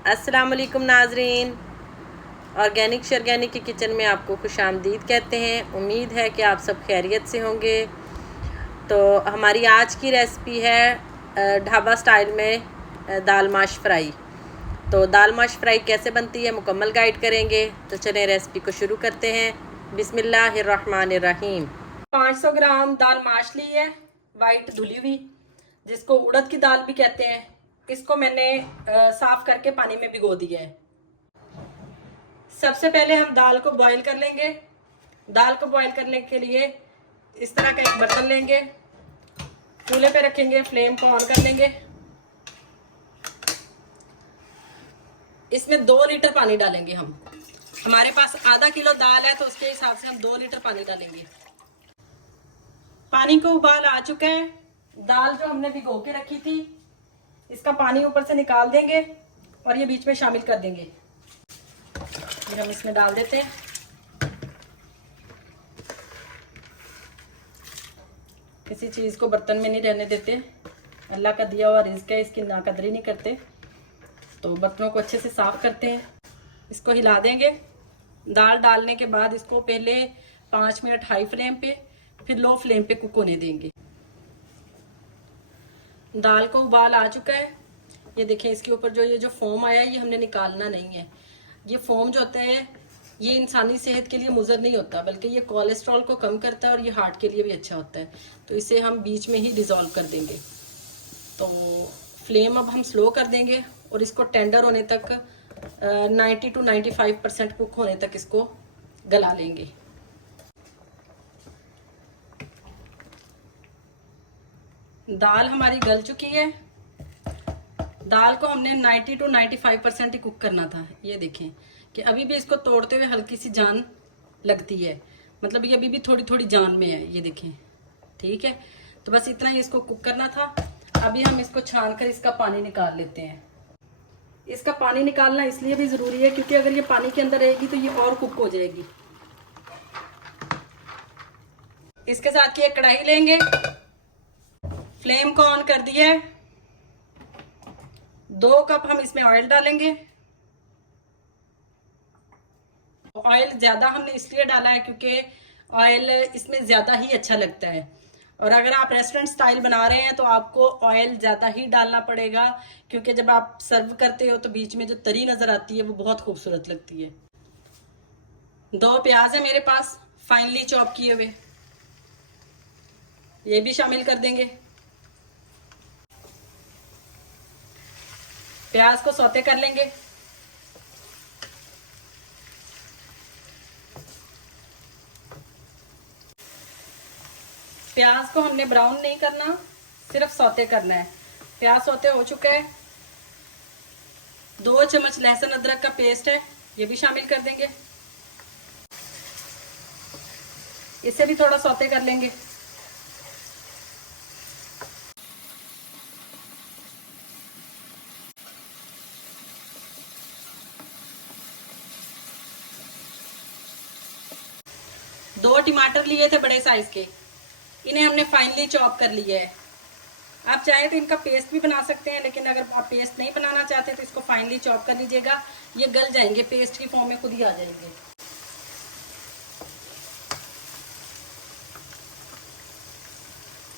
अस्सलाम वालेकुम नाजरीन, ऑर्गेनिक शर्गेनिक की किचन में आपको खुशामदीद कहते हैं। उम्मीद है कि आप सब खैरियत से होंगे। तो हमारी आज की रेसिपी है ढाबा स्टाइल में दाल माश फ्राई। तो दाल माश फ्राई कैसे बनती है मुकम्मल गाइड करेंगे। तो चलें रेसिपी को शुरू करते हैं। बिस्मिल्लाहिर्रहमानिर्रहीम। 500 ग्राम दाल माश ली है, वाइट धुली हुई, जिसको उड़द की दाल भी कहते हैं। इसको मैंने साफ करके पानी में भिगो दिया है। सबसे पहले हम दाल को बॉईल कर लेंगे। दाल को बॉईल करने के लिए इस तरह का एक बर्तन लेंगे, चूल्हे पे रखेंगे, फ्लेम को ऑन कर लेंगे। इसमें 2 लीटर पानी डालेंगे हम। हमारे पास आधा किलो दाल है तो उसके हिसाब से हम 2 लीटर पानी डालेंगे। पानी को उबाल आ चुका है। दाल जो हमने भिगो के रखी थी, इसका पानी ऊपर से निकाल देंगे और ये बीच में शामिल कर देंगे। फिर हम इसमें डाल देते हैं। किसी चीज को बर्तन में नहीं रहने देते। अल्लाह का दिया हुआ रिज़्क है, इसकी नाकदरी नहीं करते। तो बर्तनों को अच्छे से साफ करते हैं। इसको हिला देंगे। दाल डालने के बाद इसको पहले 5 मिनट हाई फ्लेम पे, फिर लो फ्लेम पे कुक होने देंगे। दाल को उबाल आ चुका है। ये देखिए, इसके ऊपर जो ये जो फोम आया है, ये हमने निकालना नहीं है। ये फोम जो होता है, ये इंसानी सेहत के लिए मुज़र नहीं होता, बल्कि ये कोलेस्ट्रॉल को कम करता है और ये हार्ट के लिए भी अच्छा होता है। तो इसे हम बीच में ही डिज़ोल्व कर देंगे। तो फ्लेम अब हम स्लो कर देंगे और इसको टेंडर होने तक 90 to 95% कुक होने तक इसको गला लेंगे। दाल हमारी गल चुकी है। दाल को हमने 90 to 95% ही कुक करना था। ये देखें कि अभी भी इसको तोड़ते हुए हल्की सी जान लगती है, मतलब ये अभी भी थोड़ी थोड़ी जान में है। ये देखें, ठीक है। तो बस इतना ही इसको कुक करना था। अभी हम इसको छान कर इसका पानी निकाल लेते हैं। इसका पानी निकालना इसलिए भी जरूरी है क्योंकि अगर ये पानी के अंदर रहेगी तो ये और कुक हो जाएगी। इसके साथ ये कढ़ाई लेंगे, फ्लेम को ऑन कर दिया है। 2 कप हम इसमें ऑयल डालेंगे। ऑयल ज्यादा हमने इसलिए डाला है क्योंकि ऑयल इसमें ज्यादा ही अच्छा लगता है। और अगर आप रेस्टोरेंट स्टाइल बना रहे हैं तो आपको ऑयल ज्यादा ही डालना पड़ेगा, क्योंकि जब आप सर्व करते हो तो बीच में जो तरी नजर आती है वो बहुत खूबसूरत लगती है। 2 प्याज है मेरे पास, फाइनली चॉप किए हुए, ये भी शामिल कर देंगे। प्याज को सौते कर लेंगे। प्याज को हमने ब्राउन नहीं करना, सिर्फ सौते करना है। प्याज सौते हो चुका है। 2 चम्मच लहसुन अदरक का पेस्ट है, ये भी शामिल कर देंगे। इसे भी थोड़ा सौते कर लेंगे। दो टमाटर लिए थे बड़े साइज के, इन्हें हमने फाइनली चॉप कर लिया है। आप चाहे तो इनका पेस्ट भी बना सकते हैं, लेकिन अगर आप पेस्ट नहीं बनाना चाहते तो इसको फाइनली चॉप कर लीजिएगा। ये गल जाएंगे, पेस्ट की फॉर्म में खुद ही आ जाएंगे।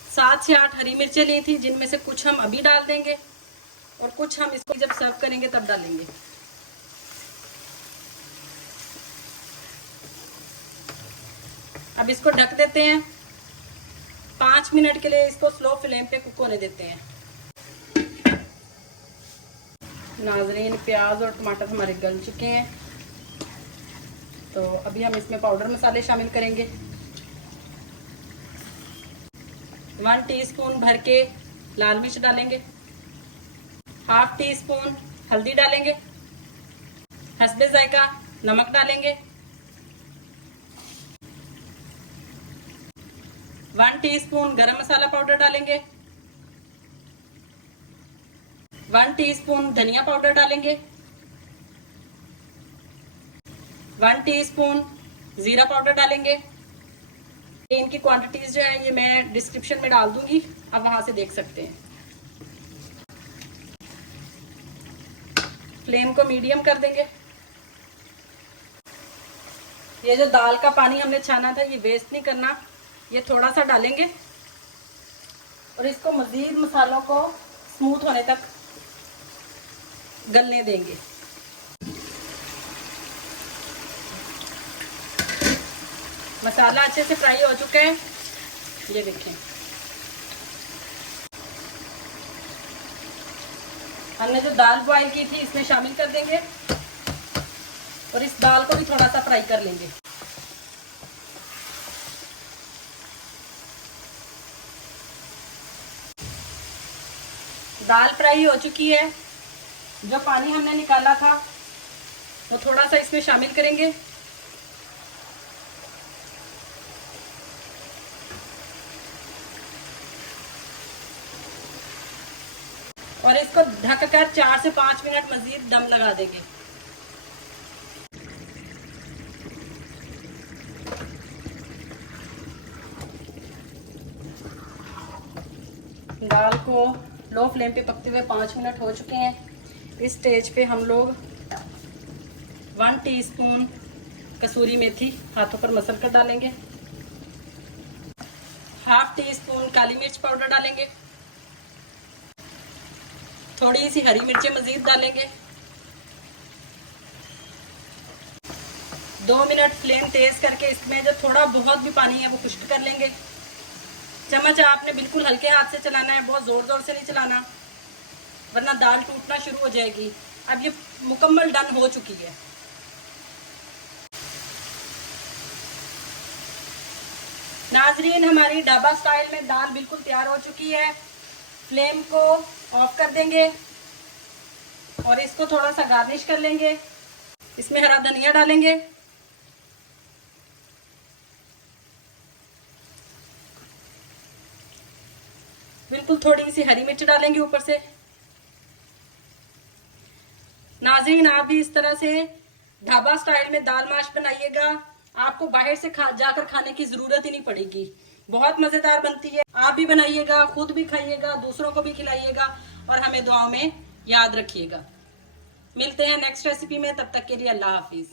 7 से 8 हरी मिर्चें ली थी, जिनमें से कुछ हम अभी डाल देंगे और कुछ हम इसको जब सर्व करेंगे तब डालेंगे। अब इसको ढक देते हैं। 5 मिनट के लिए इसको स्लो फ्लेम पे कुक होने देते हैं। नाजरीन, प्याज और टमाटर हमारे गल चुके हैं। तो अभी हम इसमें पाउडर मसाले शामिल करेंगे। 1 टीस्पून भर के लाल मिर्च डालेंगे। हाफ टी स्पून हल्दी डालेंगे। हस्बे जायका नमक डालेंगे। 1 टीस्पून गरम मसाला पाउडर डालेंगे। 1 टीस्पून धनिया पाउडर डालेंगे। 1 टीस्पून जीरा पाउडर डालेंगे। इनकी क्वांटिटीज जो है ये मैं डिस्क्रिप्शन में डाल दूंगी, आप वहां से देख सकते हैं। फ्लेम को मीडियम कर देंगे। ये जो दाल का पानी हमने छाना था ये वेस्ट नहीं करना, ये थोड़ा सा डालेंगे और इसको मजीद मसालों को स्मूथ होने तक गलने देंगे। मसाला अच्छे से फ्राई हो चुका है, ये देखें। हमने जो दाल बॉईल की थी इसमें शामिल कर देंगे और इस दाल को भी थोड़ा सा फ्राई कर लेंगे। दाल फ्राई हो चुकी है। जो पानी हमने निकाला था वो थोड़ा सा इसमें शामिल करेंगे। और इसको ढककर 4 से 5 मिनट मजीद दम लगा देंगे। दाल को लो फ्लेम पे पकते हुए 5 मिनट हो चुके हैं। इस स्टेज पे हम लोग 1 टीस्पून कसूरी मेथी हाथों पर मसल कर डालेंगे। हाफ टीस्पून काली मिर्च पाउडर डालेंगे। थोड़ी सी हरी मिर्चें मजीद डालेंगे। 2 मिनट फ्लेम तेज करके इसमें जो थोड़ा बहुत भी पानी है वो खुश्क कर लेंगे। चम्मच आपने बिल्कुल हल्के हाथ से चलाना है, बहुत जोर जोर से नहीं चलाना वरना दाल टूटना शुरू हो जाएगी। अब ये मुकम्मल डन हो चुकी है। नाजरीन, हमारी ढाबा स्टाइल में दाल बिल्कुल तैयार हो चुकी है। फ्लेम को ऑफ कर देंगे और इसको थोड़ा सा गार्निश कर लेंगे। इसमें हरा धनिया डालेंगे। बिल्कुल थोड़ी सी हरी मिर्च डालेंगे ऊपर से। नाज़रीन, आप भी इस तरह से ढाबा स्टाइल में दाल माश बनाइएगा। आपको बाहर से जाकर खाने की जरूरत ही नहीं पड़ेगी। बहुत मजेदार बनती है। आप भी बनाइएगा, खुद भी खाइएगा, दूसरों को भी खिलाइएगा और हमें दुआओं में याद रखिएगा। मिलते हैं नेक्स्ट रेसिपी में, तब तक के लिए अल्लाह हाफिज।